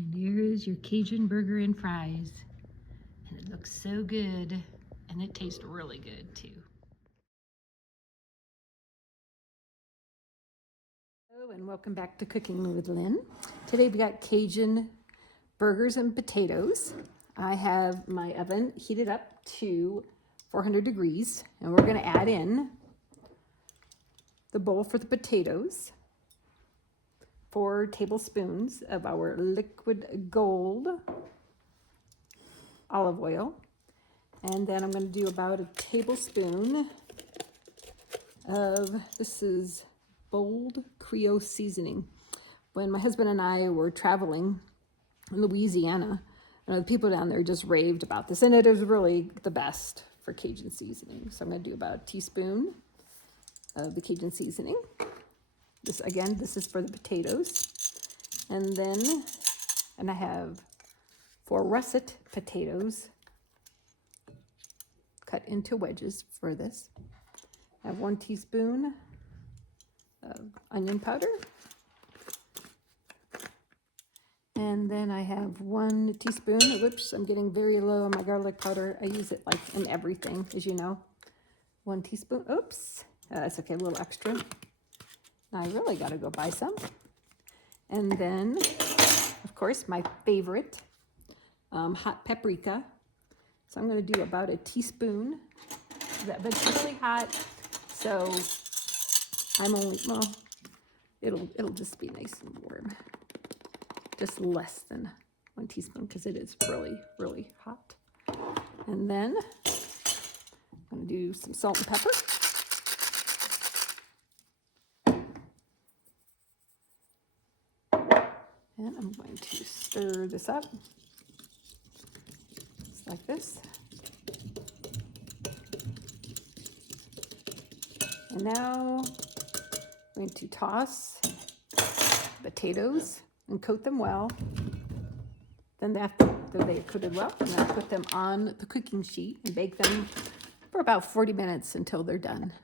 And here's your Cajun burger and fries. And it looks so good, and it tastes really good too. Hello and welcome back to Cooking with Lynn. Today we got Cajun burgers and potatoes. I have my oven heated up to 400 degrees, and we're gonna add in the bowl for the potatoes, 4 tablespoons of our liquid gold olive oil, and then I'm going to do about a tablespoon of, this is bold Creole seasoning. When my husband and I were traveling in Louisiana, the people down there just raved about this, and it is really the best for Cajun seasoning. So I'm going to do about a teaspoon of the Cajun seasoning. This again, this is for the potatoes. And then, I have 4 russet potatoes cut into wedges for this. I have 1 teaspoon of onion powder. And then I have 1 teaspoon, whoops, I'm getting very low on my garlic powder. I use it like in everything, as you know. 1 teaspoon, oops, that's okay, a little extra. Now I really gotta go buy some. And then, of course, my favorite, hot paprika. So I'm gonna do about a teaspoon. That oven's really hot, so I'm only, well, it'll just be nice and warm. Just less than 1 teaspoon because it is really, really hot. And then I'm gonna do some salt and pepper. And I'm going to stir this up, just like this. And now I'm going to toss potatoes and coat them well. Then after they're coated well, I'm going to put them on the cooking sheet and bake them for about 40 minutes until they're done.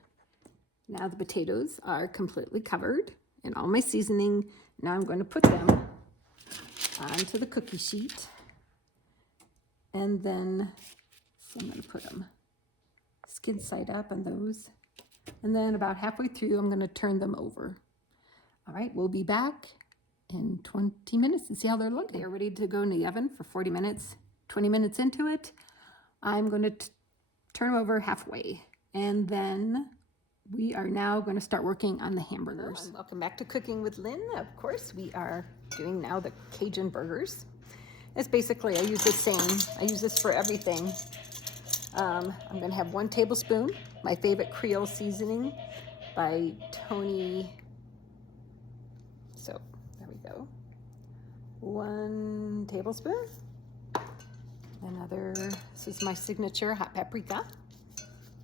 Now the potatoes are completely covered in all my seasoning. Now I'm going to put them onto the cookie sheet, and then I'm going to put them skin side up on those, and then about halfway through I'm going to turn them over. All right, we'll be back in 20 minutes and see how they're looking. They're ready to go in the oven for 40 minutes. 20 minutes into it, I'm going to turn them over halfway, and then we are now going to start working on the hamburgers. Hello, welcome back to Cooking with Lynn. Of course, we are doing now the Cajun burgers. It's basically, I use the same. I use this for everything. I'm going to have 1 tablespoon, my favorite Creole seasoning by Tony. So there we go. 1 tablespoon. Another, this is my signature hot paprika.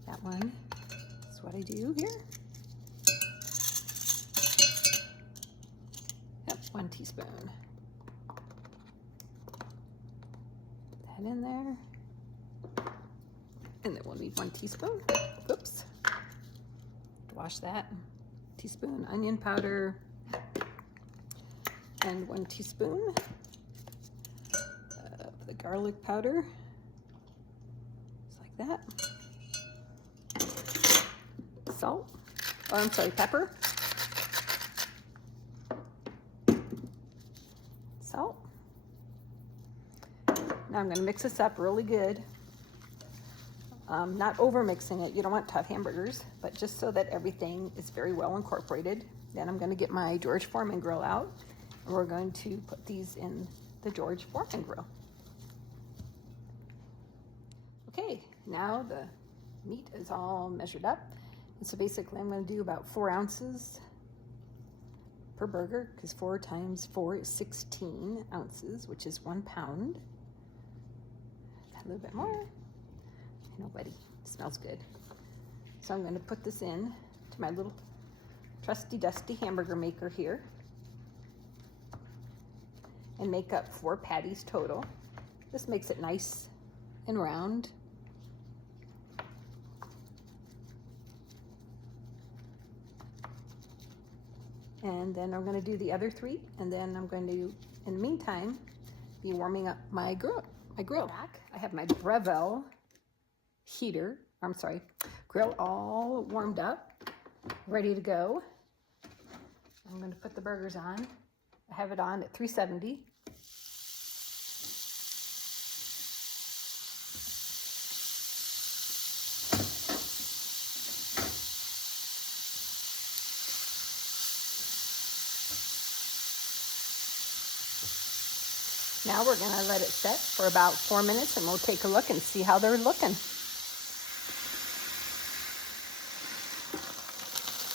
That one. What I do here. Yep, 1 teaspoon. Put that in there. And then we'll need 1 teaspoon. Oops. Wash that. Teaspoon onion powder. And 1 teaspoon of the garlic powder. Just like that. Salt, or I'm sorry, pepper, salt. Now I'm going to mix this up really good. Not over mixing it. You don't want to have hamburgers, but just so that everything is very well incorporated. Then I'm going to get my George Foreman grill out, and we're going to put these in the George Foreman grill. Okay, now the meat is all measured up. So basically I'm going to do about 4 ounces per burger, because 4 times 4 is 16 ounces, which is 1 pound. A little bit more. No, buddy, it smells good. So I'm going to put this in to my little trusty dusty hamburger maker here and make up 4 patties total. This makes it nice and round. And then I'm going to do the other 3, and then I'm going to, in the meantime, be warming up my grill. I have my Breville heater, I'm sorry, grill all warmed up, ready to go. I'm going to put the burgers on. I have it on at 370. Now we're going to let it set for about 4 minutes and we'll take a look and see how they're looking.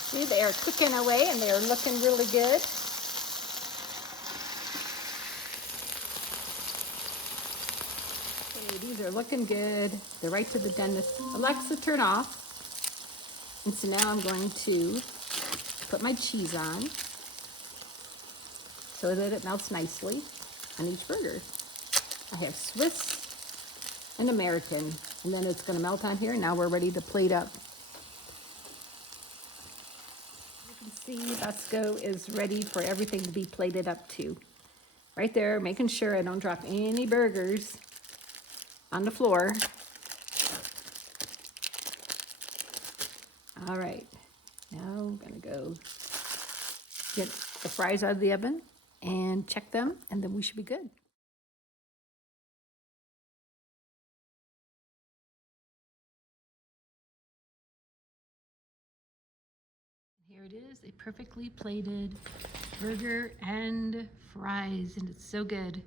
See, they are cooking away and they are looking really good. Okay, these are looking good. They're right to the dentist. Alexa, turn off. And so now I'm going to put my cheese on so that it melts nicely on each burger. I have Swiss and American, and then it's going to melt on here. Now we're ready to plate up. You can see Busco is ready for everything to be plated up too. Right there, making sure I don't drop any burgers on the floor. All right, now I'm going to go get the fries out of the oven and check them, and then we should be good. Here it is, a perfectly plated burger and fries, and it's so good.